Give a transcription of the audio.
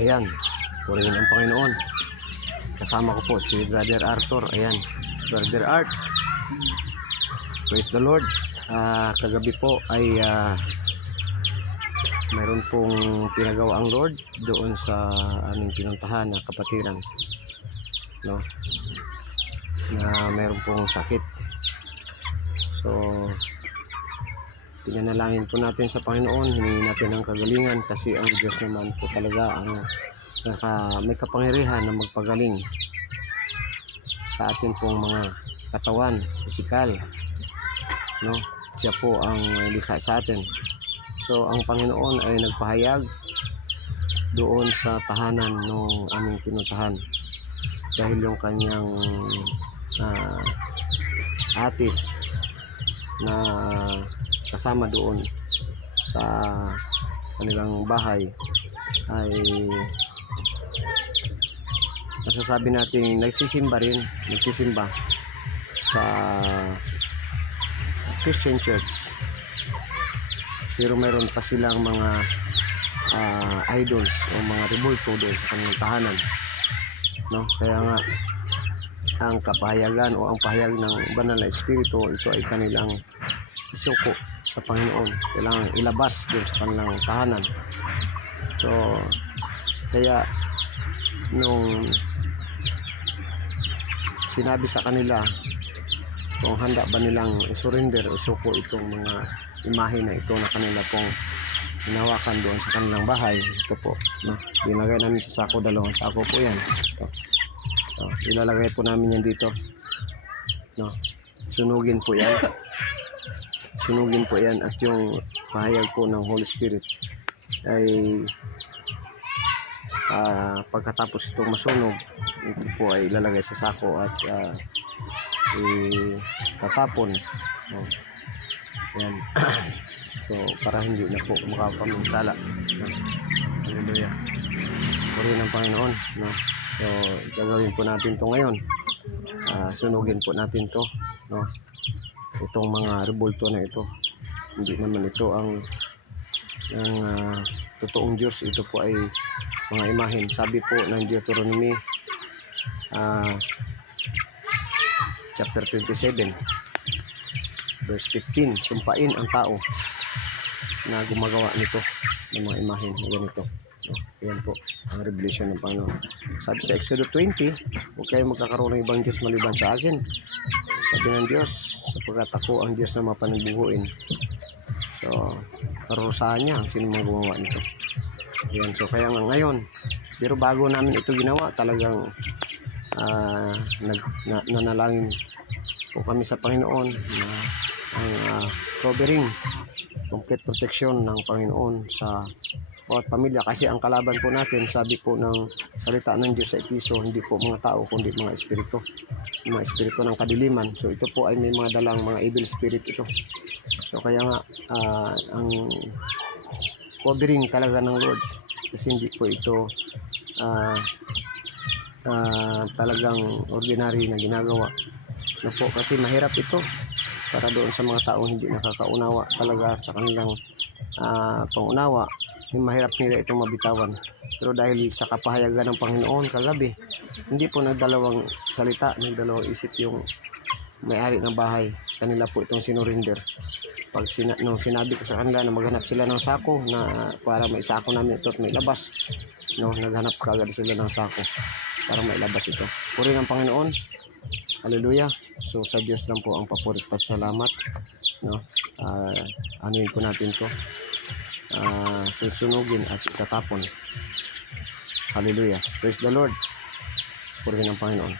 Ayan, purihin ang Panginoon. Kasama ko po si Brother Arthur. Ayan, Brother Art. Praise the Lord. Kagabi po ay mayroon pong pinagawa ang Lord doon sa aming pinuntahan na kapatiran, no? Na mayroon pong sakit. So pinanalangin po natin sa Panginoon, hiningi natin ang kagalingan kasi ang Diyos naman po talaga ang may kapangyarihan na magpagaling sa atin pong mga katawan, pisikal, no? Siya po ang likha sa atin. So ang Panginoon ay nagpahayag doon sa tahanan ng aming pinuntahan dahil yung kanyang ate na kasama doon sa kanilang bahay ay masasabi natin nagsisimba sa Christian Church, pero mayroon pa silang mga idols o mga rebulto doon sa kanilang tahanan, no? Kaya nga ang kapahayagan o ang pahayag ng banal na espiritu, ito ay kanilang isuko sa Panginoon, kailangan ilabas doon sa kanilang tahanan. So kaya nung sinabi sa kanila kung handa ba nilang isurrender o isuko itong mga imahe na ito na kanila pong hinawakan doon sa kanilang bahay, ito po, no? Dinagay namin sa sako, dalawang sako po yan. Ito. So, ilalagay po namin yan dito, no? Sunugin po yan at yung pahayag po ng Holy Spirit ay pagkatapos itong masunog, ito po ay ilalagay sa sako at itatapon, no? Yan. So para hindi na po makapaminsala, no? Hallelujah, purihin ng Panginoon, no? So gagawin po natin to ngayon. Sunugin po natin to, no? Itong mga rebulto na ito, hindi naman ito ang totoong Diyos. Ito po ay mga imahen. Sabi po ng Deuteronomy chapter 27 verse 15, sumpain ang tao na gumagawa nito ng mga imahen na ganito, no? Yan po ang revelation ng Panginoon. Sabi sa Exodus 20, huwag kayo magkakaroon ng ibang Diyos maliban sa akin, sabi ng Diyos, sapagkat ako ang Diyos na mapanagbubuin. So parurusahan niya sino mang gumawa nito. Yan. So kaya nga ngayon, pero bago namin ito ginawa, talagang nanalangin po kami sa Panginoon na ang covering, complete protection ng Panginoon sa bawat pamilya, kasi ang kalaban po natin, sabi po ng salita ng Diyos sa Episo, hindi po mga tao kundi mga espiritu ng kadiliman. So ito po ay may mga dalang mga evil spirit ito. So kaya nga ang covering talaga ng Lord, kasi hindi po ito talagang ordinary na ginagawa na po, kasi mahirap ito para doon sa mga taong hindi nakakaunawa talaga sa kanilang pangunawa, mahirap nila itong mabitawan. Pero dahil sa kapahayagan ng Panginoon kagabi, hindi po nagdalawang salita, nagdalawang isip yung may-ari ng bahay, kanila po itong sinurinder. Pag nung sinabi ko sa kanila na maghanap sila ng sako na para may sako namin ito at may labas, no, naghanap kagad sila ng sako para mailabas ito. Puri ng Panginoon. Hallelujah. So sa Diyos lang po ang papurit pasalamat, no? Anuin po natin to, susunugin at itatapon. Hallelujah. Praise the Lord. Puri ng Panginoon.